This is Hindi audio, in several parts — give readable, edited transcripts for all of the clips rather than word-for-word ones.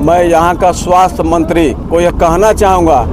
मैं यहाँ का स्वास्थ्य मंत्री को यह कहना चाहूँगा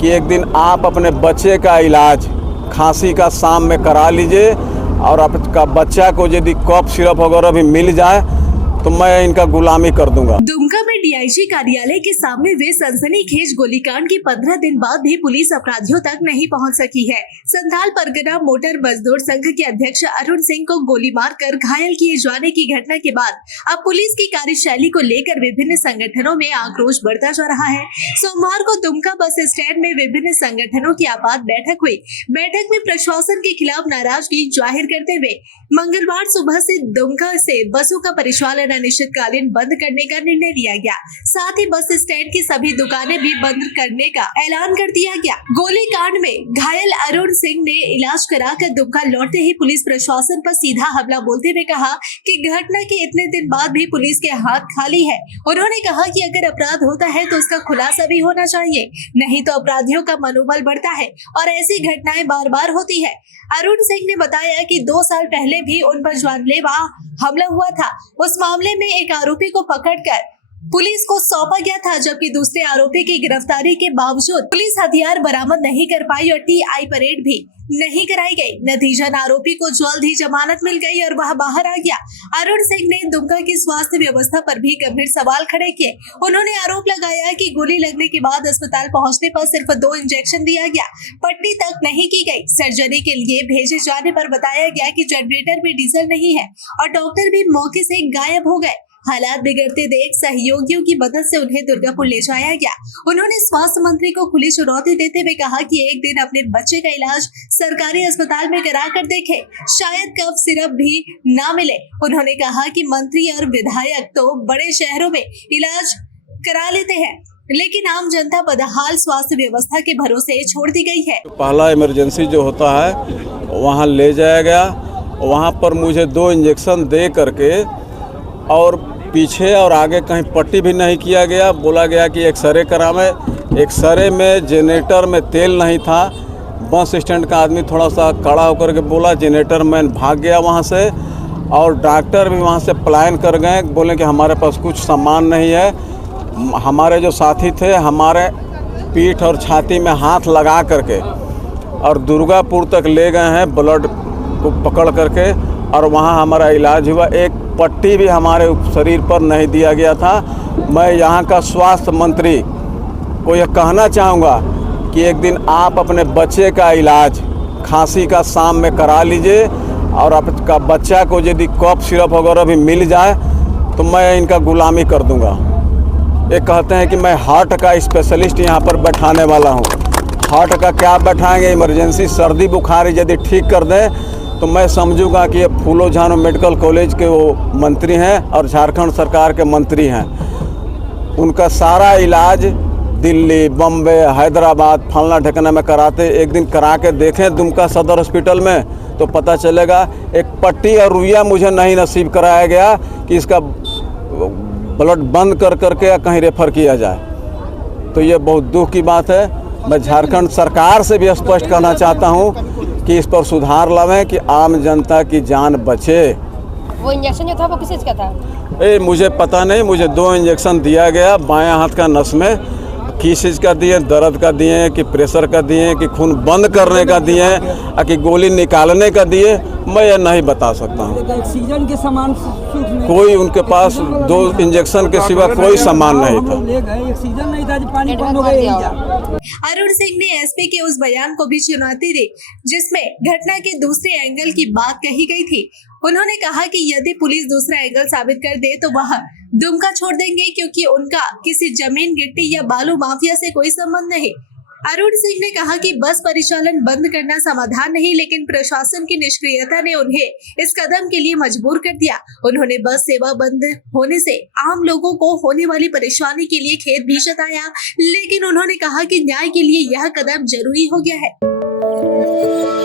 कि एक दिन आप अपने बच्चे का इलाज खांसी का शाम में करा लीजिए, और आपका बच्चा को यदि कफ सिरप वगैरह भी मिल जाए तो मैं इनका गुलामी कर दूंगा। दुमका में डीआईजी कार्यालय के सामने हुए सनसनीखेज गोलीकांड के 15 दिन बाद भी पुलिस अपराधियों तक नहीं पहुंच सकी है। संथाल परगना मोटर मजदूर संघ के अध्यक्ष अरुण सिंह को गोली मारकर घायल किए जाने की घटना के बाद अब पुलिस की कार्यशैली को लेकर विभिन्न संगठनों में आक्रोश बढ़ता जा रहा है। सोमवार को दुमका बस स्टैंड में विभिन्न संगठनों की आपात बैठक हुई। बैठक में प्रशासन के खिलाफ नाराजगी जाहिर करते हुए मंगलवार सुबह से दुमका से बसों का परिचालन अनिश्चितकालीन बंद करने का निर्णय लिया गया। साथ ही बस स्टैंड की सभी दुकानें भी बंद करने का ऐलान कर दिया गया। गोलीकांड में घायल अरुण सिंह ने इलाज कराकर दुमका लौटते ही पुलिस प्रशासन पर सीधा हमला बोलते हुए कहा कि घटना के इतने दिन बाद भी पुलिस के हाथ खाली है। उन्होंने कहा कि अगर अपराध होता है तो उसका खुलासा भी होना चाहिए, नहीं तो अपराधियों का मनोबल बढ़ता है और ऐसी घटनाएं बार बार होती है। अरुण सिंह ने बताया कि 2 साल पहले भी उन पर जानलेवा हमला हुआ था। उस मामले में एक आरोपी को पकड़कर पुलिस को सौंपा गया था, जबकि दूसरे आरोपी की गिरफ्तारी के बावजूद पुलिस हथियार बरामद नहीं कर पाई और टीआई परेड भी नहीं कराई गई। नतीजन आरोपी को जल्द ही जमानत मिल गई और वह बाहर आ गया। अरुण सिंह ने दुमका की स्वास्थ्य व्यवस्था पर भी गंभीर सवाल खड़े किए। उन्होंने आरोप लगाया कि गोली लगने के बाद अस्पताल पहुंचने पर सिर्फ 2 इंजेक्शन दिया गया, पट्टी तक नहीं की गई। सर्जरी के लिए भेजे जाने पर बताया गया कि जनरेटर में डीजल नहीं है और डॉक्टर भी मौके से गायब हो गए। हालात बिगड़ते देख सहयोगियों की मदद से उन्हें दुर्गापुर ले जाया गया। उन्होंने स्वास्थ्य मंत्री को खुली चुनौती देते हुए कहा कि एक दिन अपने बच्चे का इलाज सरकारी अस्पताल में करा कर देखे, शायद कफ सिरप भी ना मिले। उन्होंने कहा कि मंत्री और विधायक तो बड़े शहरों में इलाज करा लेते हैं, लेकिन आम जनता बदहाल स्वास्थ्य व्यवस्था के भरोसे छोड़ दी गई है। पहला इमरजेंसी जो होता है वहाँ ले जाया गया, वहाँ पर मुझे 2 इंजेक्शन दे करके और पीछे और आगे कहीं पट्टी भी नहीं किया गया। बोला गया कि एक्सरे करावें। एक्सरे में जनरेटर में तेल नहीं था। बस स्टैंड का आदमी थोड़ा सा खड़ा होकर के बोला, जनरेटर मैन भाग गया वहाँ से, और डॉक्टर भी वहाँ से पलायन कर गए। बोले कि हमारे पास कुछ सामान नहीं है। हमारे जो साथी थे हमारे पीठ और छाती में हाथ लगा करके और दुर्गापुर तक ले गए हैं ब्लड को पकड़ करके, और वहाँ हमारा इलाज हुआ। एक पट्टी भी हमारे शरीर पर नहीं दिया गया था। मैं यहाँ का स्वास्थ्य मंत्री को यह कहना चाहूँगा कि एक दिन आप अपने बच्चे का इलाज खांसी का शाम में करा लीजिए, और आपका बच्चा को यदि कफ सिरप वगैरह भी मिल जाए तो मैं इनका गुलामी कर दूँगा। ये कहते हैं कि मैं हार्ट का स्पेशलिस्ट यहाँ पर बैठाने वाला हूँ। हार्ट का क्या बैठाएंगे? इमरजेंसी सर्दी बुखार यदि ठीक कर दें तो मैं समझूंगा कि ये फूलो झानो मेडिकल कॉलेज के वो मंत्री हैं और झारखंड सरकार के मंत्री हैं। उनका सारा इलाज दिल्ली, बम्बे, हैदराबाद, फलना ढकना में कराते। एक दिन करा के देखें दुमका सदर हॉस्पिटल में तो पता चलेगा। एक पट्टी और रुइया मुझे नहीं नसीब कराया गया कि इसका ब्लड बंद कर करके कहीं रेफर किया जाए। तो ये बहुत दुख की बात है। मैं झारखंड सरकार से भी स्पष्ट करना चाहता हूँ कि इस पर सुधार लावें कि आम जनता की जान बचे। वो इंजेक्शन जो था वो किस चीज़ का था? मुझे पता नहीं। मुझे 2 इंजेक्शन दिया गया बायां हाथ का नस में। किस चीज़ का दिए? दर्द का दिए कि प्रेशर का दिए कि खून बंद करने का दिए कि गोली निकालने का दिए, मैं ये नहीं बता सकता हूँ। ऑक्सीजन के सामान कोई उनके पास 2 इंजेक्शन के सिवा कोई सामान नहीं था। ऑक्सीजन नहीं था, पानी बंद हो गया। अरुण सिंह ने एसपी के उस बयान को भी चुनौती दी जिसमें घटना के दूसरे एंगल की बात कही गई थी। उन्होंने कहा कि यदि पुलिस दूसरा एंगल साबित कर दे तो वह दुमका छोड़ देंगे, क्योंकि उनका किसी जमीन गिट्टी या बालू माफिया से कोई संबंध नहीं। अरुण सिंह ने कहा कि बस परिचालन बंद करना समाधान नहीं, लेकिन प्रशासन की निष्क्रियता ने उन्हें इस कदम के लिए मजबूर कर दिया। उन्होंने बस सेवा बंद होने से आम लोगों को होने वाली परेशानी के लिए खेद भी जताया, लेकिन उन्होंने कहा कि न्याय के लिए यह कदम जरूरी हो गया है।